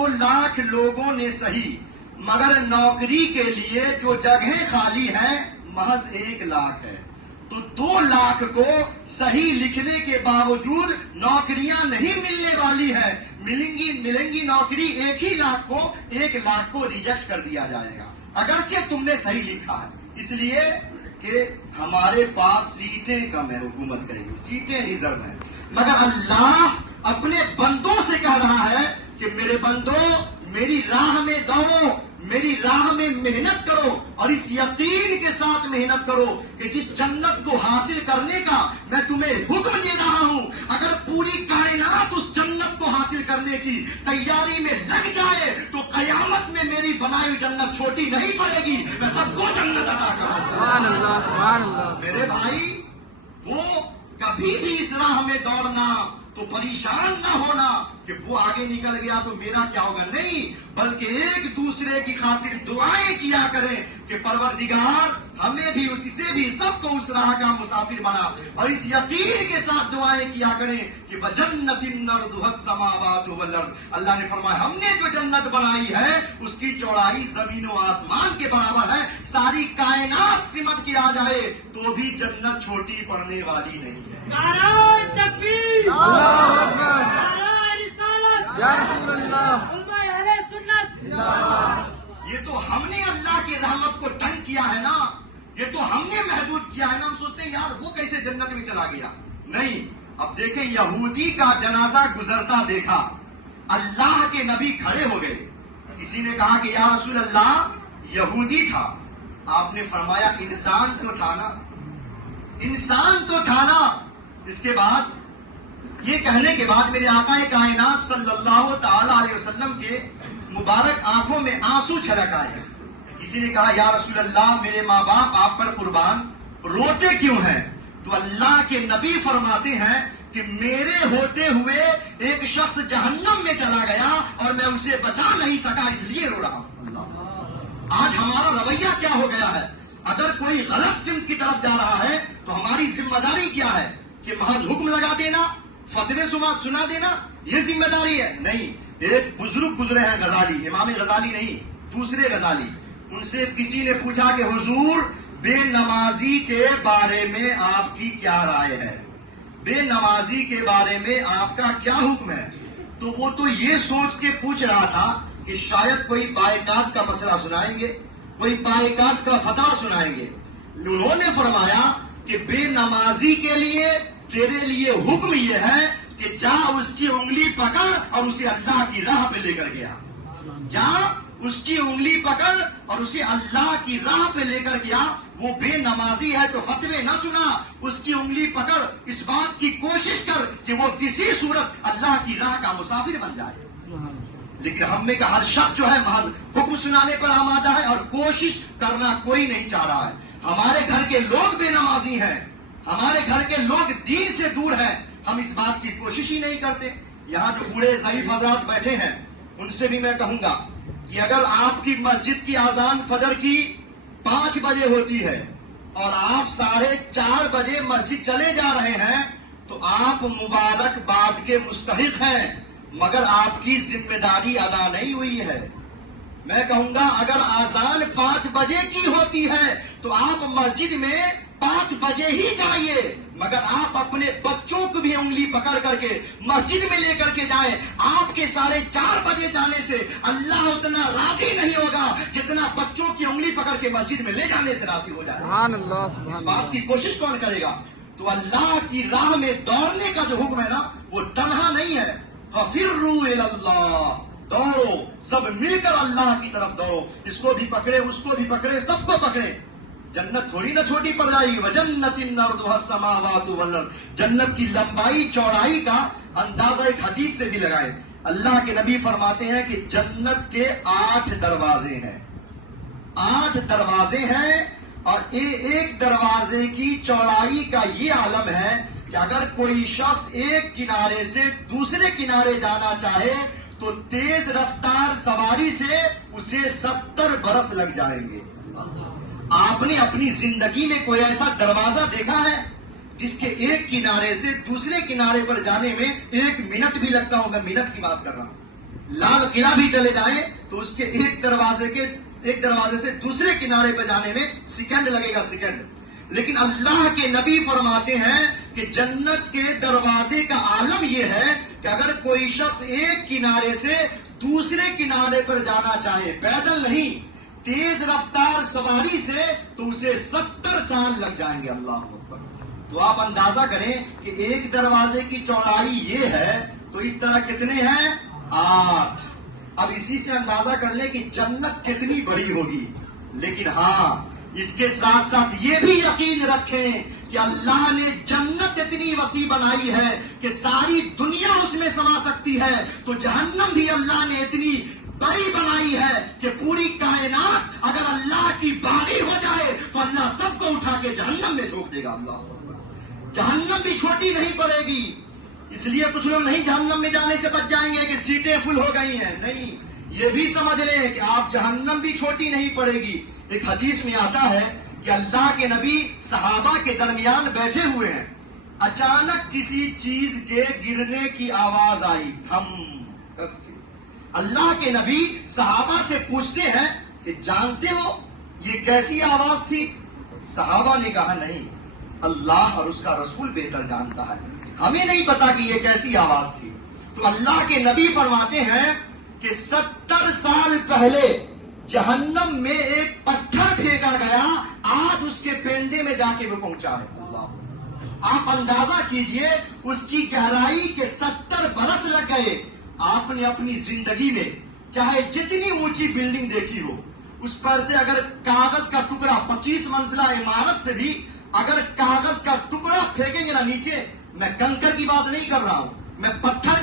2 लाख लोगों ने सही, मगर नौकरी के लिए जो जगह खाली है महज 1 लाख है। तो 2 लाख को सही लिखने के बावजूद नौकरियां नहीं मिलने वाली है। मिलेंगी नौकरी 1 लाख को रिजेक्ट कर दिया जाएगा, अगरचे तुमने सही लिखा है, इसलिए कि हमारे पास सीटें कम है, हुकूमत करेगी, सीटें रिजर्व है। मगर अल्लाह अपने बंदों से कह रहा है कि मेरे बंदो, मेरी राह में दौड़ो, मेरी राह में मेहनत करो, और इस यकीन के साथ मेहनत करो कि जिस जन्नत को हासिल करने का मैं तुम्हें हुक्म दे रहा हूं, अगर पूरी कायनात उस जन्नत को हासिल करने की तैयारी में लग जाए तो कयामत में मेरी बनाई हुई जन्नत छोटी नहीं पड़ेगी, मैं सबको जन्नत अता करूंगा। मेरे भाई, वो कभी भी इस राह में दौड़ना तो परेशान ना होना कि वो आगे निकल गया तो मेरा क्या होगा, नहीं, बल्कि एक दूसरे की खातिर दुआएं किया करें कि परवरदिगार हमें भी, इसे भी, सबको उस राह का मुसाफिर बना। और इस यकीन के साथ दुआएं किया करें कि वजन्नतिन अर्दुहस समावातु वल अर्द, अल्लाह ने फरमाया हमने जो जन्नत बनाई है उसकी चौड़ाई जमीन और आसमान के बराबर है। सारी कायनात सिमट के आ जाए तो भी जन्नत छोटी पड़ने वाली नहीं है। नाराए तकबीर, अल्लाहु अकबर, नाराए रिसालत, या रसूल अल्लाह, उलमा अहले सुन्नत। ये तो हमने अल्लाह की रहमत को तंग किया है ना, ये तो हमने महदूद किया है ना। हम सोचते हैं यार वो कैसे जन्नत में चला गया, नहीं। अब देखें, यहूदी का जनाजा गुजरता देखा, अल्लाह के नबी खड़े हो गए, किसी ने कहा कि या रसूल अल्लाह यहूदी था, आपने फरमाया इंसान तो था ना, इंसान तो था ना। इसके बाद ये कहने के बाद मेरे आका कायनात सल्लल्लाहु ताला अलैहि वसल्लम के मुबारक आंखों में आंसू छलक आए। किसी ने कहा या रसूल अल्लाह मेरे माँ बाप आप पर कुर्बान, रोते क्यों हैं? तो अल्लाह के नबी फरमाते हैं कि मेरे होते हुए एक शख्स जहन्नम में चला गया और मैं उसे बचा नहीं सका, इसलिए रो रहा हूं। अल्लाह, आज हमारा रवैया क्या हो गया है? अगर कोई गलत सिमत की तरफ जा रहा है तो हमारी जिम्मेदारी क्या है कि महज हुक्म लगा देना, फतवे सुना देना, ये जिम्मेदारी है? नहीं। एक बुजुर्ग गुजरे हैं गजाली, इमाम गजाली नहीं, दूसरे गजाली, उनसे किसी ने पूछा कि हुजूर बेनमाजी के बारे में आपकी क्या राय है, बेनमाजी के बारे में आपका क्या हुक्म है? तो वो तो ये सोच के पूछ रहा था कि शायद कोई बायकाट का मसला सुनाएंगे, कोई बायकाट का फतवा सुनाएंगे। उन्होंने फरमाया कि बेनमाजी के लिए तेरे लिए हुक्म यह है कि जा उसकी उंगली पकड़ और उसे अल्लाह की राह पे लेकर गया, जा उसकी उंगली पकड़ और उसे अल्लाह की राह पे लेकर गया। वो बेनमाजी है तो फतवे न सुना, उसकी उंगली पकड़, इस बात की कोशिश कर कि वो किसी सूरत अल्लाह की राह का मुसाफिर बन जाए। लेकिन हम में का हर शख्स जो है महज हुक्म सुनाने पर आमादा है और कोशिश करना कोई नहीं चाह रहा है। हमारे घर के लोग बेनमाजी हैं, हमारे घर के लोग दीन से दूर हैं, हम इस बात की कोशिश ही नहीं करते। यहाँ जो बूढ़े ज़ईफ हज़रात बैठे हैं उनसे भी मैं कहूंगा कि अगर आपकी मस्जिद की आजान फजर की 5 बजे होती है और आप 4:30 बजे मस्जिद चले जा रहे हैं तो आप मुबारकबाद के मुस्तहिक हैं, मगर आपकी जिम्मेदारी अदा नहीं हुई है। मैं कहूंगा अगर आजान 5 बजे की होती है तो आप मस्जिद में 5 बजे ही जाइए, मगर आप अपने बच्चों को भी उंगली पकड़ करके मस्जिद में लेकर के जाएं। आपके 4:30 बजे जाने से अल्लाह उतना राजी नहीं होगा जितना बच्चों की उंगली पकड़ के मस्जिद में ले जाने से राजी हो जाए। सुभान अल्लाह, इस बात की कोशिश कौन करेगा? तो अल्लाह की राह में दौड़ने का जो हुक्म है ना, वो तन्हा नहीं है। फफिर्रू इलल्लाह, दौड़ो, सब मिलकर अल्लाह की तरफ दौड़ो, इसको भी पकड़े, उसको भी पकड़े, सबको पकड़े। जन्नत थोड़ी ना छोटी पड़ जाएगी। वजन्नतिन अर्दुहस समावातु वल अर्द, जन्नत की लंबाई चौड़ाई का अंदाजा एक हदीस से भी लगाए। अल्लाह के नबी फरमाते हैं कि जन्नत के 8 दरवाजे हैं, 8 दरवाजे हैं और एक दरवाजे की चौड़ाई का ये आलम है कि अगर कोई शख्स एक किनारे से दूसरे किनारे जाना चाहे तो तेज रफ्तार सवारी से उसे 70 बरस लग जाएंगे। आपने अपनी जिंदगी में कोई ऐसा दरवाजा देखा है जिसके एक किनारे से दूसरे किनारे पर जाने में 1 मिनट भी लगता हो? मैं मिनट की बात कर रहा हूं। لال قلعہ بھی چلے جائیں تو اس کے ایک دروازے سے دوسرے کنارے پہ جانے میں سیکنڈ لگے گا، سیکنڈ۔ لیکن اللہ کے نبی فرماتے ہیں کہ جنت کے دروازے کا عالم یہ ہے کہ اگر کوئی شخص ایک کنارے سے دوسرے کنارے پر جانا چاہے، پیدل نہیں، تیز رفتار سواری سے، تو اسے 70 سال لگ جائیں گے۔ اللہ اکبر۔ تو آپ اندازہ کریں کہ ایک دروازے کی چوڑائی یہ ہے تو اس طرح کتنے ہیں؟ 8۔ اب اسی سے اندازہ کر لیں کہ جنت کتنی بڑی ہوگی۔ لیکن ہاں، اس کے ساتھ ساتھ یہ بھی یقین رکھیں کہ اللہ نے جنت اتنی وسیع بنائی ہے کہ ساری دنیا اس میں سما سکتی ہے، تو جہنم بھی اللہ نے اتنی بڑی بنائی ہے کہ پوری کائنات اگر اللہ کی باری ہو جائے تو اللہ سب کو اٹھا کے جہنم میں جھونک دے گا۔ اللہ اکبر۔ جہنم بھی چھوٹی نہیں پڑے گی، اس لیے کچھ لوگ نہیں جہنم میں جانے سے بچ جائیں گے کہ سیٹیں فل ہو گئی ہیں، نہیں، یہ بھی سمجھ لیں کہ آپ جہنم بھی چھوٹی نہیں پڑے گی۔ ایک حدیث میں آتا ہے کہ اللہ کے نبی صحابہ کے درمیان بیٹھے ہوئے ہیں، اچانک کسی چیز کے گرنے کی آواز آئی، دھم کس کے۔ اللہ کے نبی صحابہ سے پوچھتے ہیں کہ جانتے ہو یہ کیسی آواز تھی؟ صحابہ نے کہا نہیں، اللہ اور اس کا رسول بہتر جانتا ہے، ہمیں نہیں پتا کہ یہ کیسی آواز تھی۔ تو اللہ کے نبی فرماتے ہیں کہ 70 سال پہلے جہنم میں ایک پتھر پھینکا گیا، آج اس کے پیندے میں جا کے وہ پہنچا ہے۔ اللہ، آپ اندازہ کیجئے اس کی گہرائی کے 70 برس لگ گئے۔ آپ نے اپنی زندگی میں چاہے جتنی اونچی بلڈنگ دیکھی ہو، اس پر سے اگر کاغذ کا ٹکڑا 25 منزلہ عمارت سے بھی اگر کاغذ کا ٹکڑا پھینکیں گے نا نیچے، میں کنکر کی بات نہیں کر رہا ہوں، میں پتھر